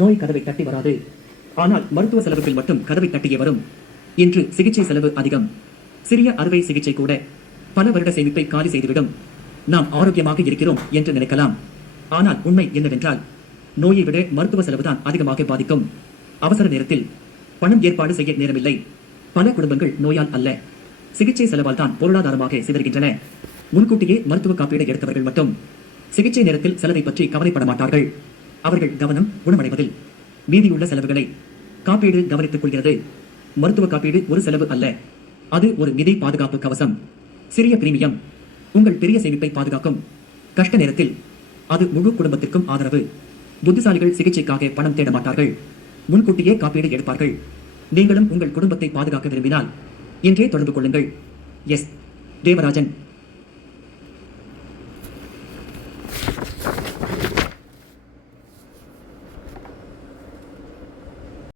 நோய் கதவை தட்டி வராது. ஆனால் மருத்துவ செலவுகள் மட்டும் கதவை தட்டியே வரும். இன்று சிகிச்சை செலவு அதிகம். சிறிய அறுவை சிகிச்சை கூட பல வருட சேமிப்பை காலி செய்துவிடும். நாம் ஆரோக்கியமாக இருக்கிறோம் என்று நினைக்கலாம். ஆனால் உண்மை என்னவென்றால் நோயை விட மருத்துவ செலவுதான் அதிகமாக பாதிக்கும். அவசர நேரத்தில் பணம் ஏற்பாடு செய்ய நேரமில்லை. பல குடும்பங்கள் நோயால் அல்ல, சிகிச்சை செலவால் தான் பொருளாதாரமாக சிதறுகின்றன. முன்கூட்டியே மருத்துவ காப்பீடு எடுத்தவர்கள் மட்டும் சிகிச்சை நேரத்தில் செலவை பற்றி கவலைப்பட மாட்டார்கள். அவர்கள் கவனம் குணமடைவதில். மீதியுள்ள செலவுகளை காப்பீடு கவனித்துக் கொள்கிறது. மருத்துவ காப்பீடு ஒரு செலவு அல்ல, அது ஒரு நிதி பாதுகாப்பு கவசம். சிறிய பிரீமியம் உங்கள் பெரிய சேமிப்பை பாதுகாக்கும். கஷ்ட நேரத்தில் அது முழு குடும்பத்திற்கும் ஆதரவு. புத்திசாலிகள் சிகிச்சைக்காக பணம் தேட மாட்டார்கள், முன்கூட்டியே காப்பீடு எடுப்பார்கள். நீங்களும் உங்கள் குடும்பத்தை பாதுகாக்க விரும்பினால் இன்றே தொடர்பு கொள்ளுங்கள். எஸ். தேவராஜன்.